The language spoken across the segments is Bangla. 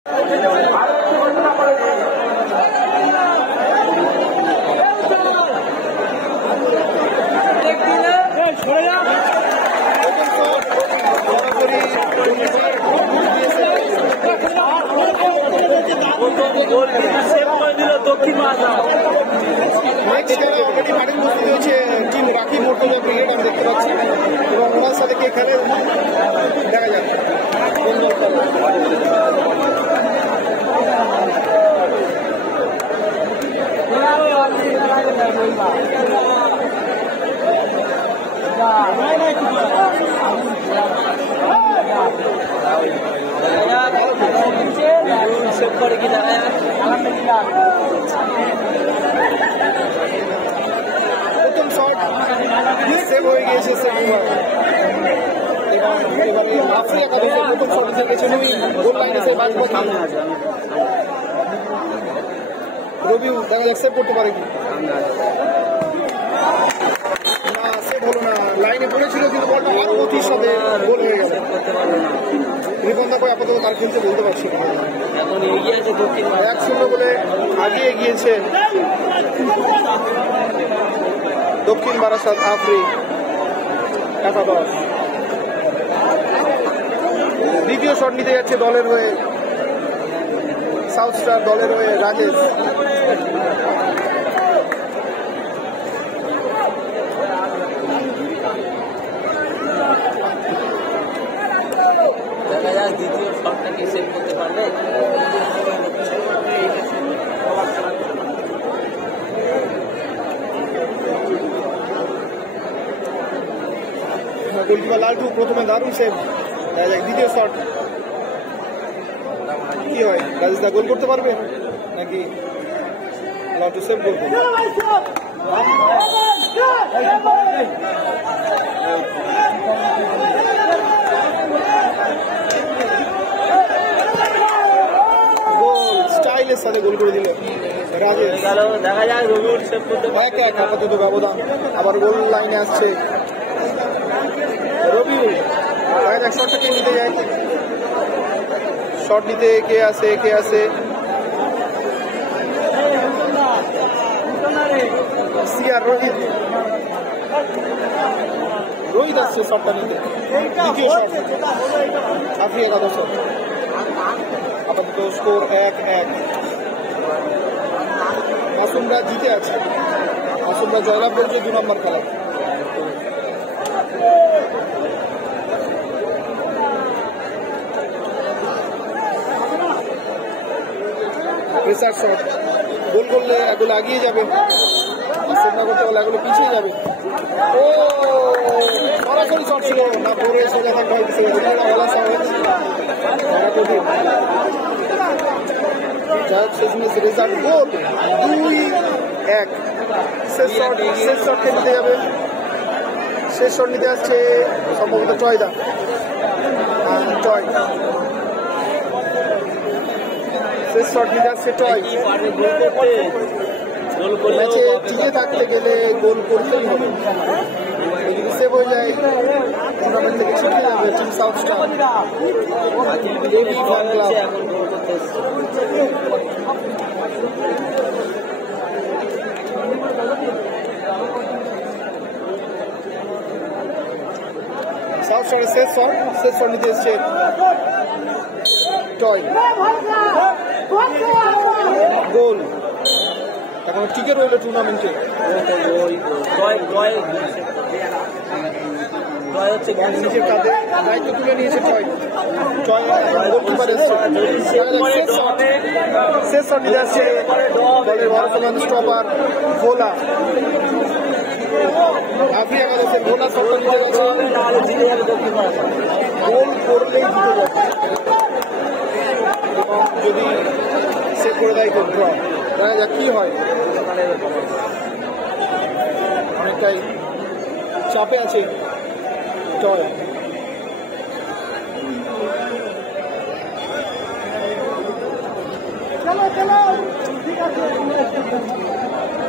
টিম রাখি মোটরলা ব্রিগেড আমি দেখতে পাচ্ছি এবং ওনার সাথে কে খেলে দেখা যাক। প্রথম শট সেভ হয়ে গিয়েছে প্রথম শট হিসেবে পেছনে গোল লাইনে এসে বাজবো রবিউ দেখা যাক সেভ করতে পারে কি না। সেভ হলো না, লাইনে পড়েছিল কিন্তু বলটা আরো গতির সাথে গোল হয়ে গেল। রিপন্দা করে আপাতত তার খেলতে বলতে পারছি না। 1-0 বলে আগে এগিয়েছে দক্ষিণ বারাসাত আফ্রি একাদশ। দ্বিতীয় শট নিতে যাচ্ছে দলের হয়ে সাউথ স্টার দলের হয়ে রাজেশ। দেখা যাক দ্বিতীয় শটটা কি সেভ করতে পারবে। গোলকিপার লালটু প্রথমে দারুণ সেভ। দেখা যাক দ্বিতীয় শট কি হয়, রাজেশ দা গোল করতে পারবে নাকি লালটু সেভ করবে। গোল স্টাইলের সাথে গোল করে দিল রাজেশ। দেখা যাক রবিউল সেভ করতে পারে। 1-1 আপাতত ব্যবধান। আবার গোল লাইনে আসছে রবিউল। দেখা যাক শটটা কে নিতে যায়, শট নিতে কে আসে সিআর রোহিত আসছে শটটা নিতে। দ্বিতীয় শট আফ্রি একাদশ। আপাতত স্কোর 1-1। মাসুমরা জিতে আছে, মাসুমরা জয়লাভ করেছে 2 নম্বর খেলা। প্রেসার শট, গোল করলে এগুলো আগিয়ে যাবে, সেভ না করতে পারলে এগুলো পিছিয়ে যাবে। ও সরাসরি শট ছিল না, পরে সোজা থাকতে হয় রেজাল্ট গোল 2-1। শেষ শটকে নিতে যাবে, শেষ শট নিতে আসছে সম্ভবত টয়দা। শেষ শট নিতে আসছে টয়। ম্যাচে টিকে থাকতে গেলে গোল করতেই হবে, যদি সেভ হয়ে যায় টুর্নামেন্ট থেকে ছিটকে যাবে টিম সাউথ স্টার। সাউথ স্টারের শেষ শট নিতে এসছে টয়। গোল এখন টিকে রইল টুর্নামেন্টে। নিজের কাঁধে দায়িত্ব তুলে নিয়েছে টয়। শেষ শট নিতে আসছে দলের বর্তমান স্টপার ভোলা। আফ্রি একাদশের ভোলা শট নিতে গেছে, গোল করলেই জিতে যাবে এবং যদি সেভ করে দেয় তো ড্র। দেখা যাক কি হয়। অনেকটাই চাপে আছে টয়।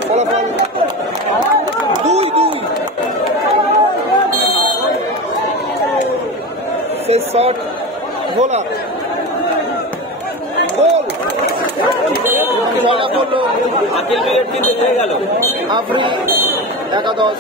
ফলাফল 2-2। শেষ শট ভোলা। আপিল বিলেট কিন্তু হয়ে গেল। আফরি একাদশ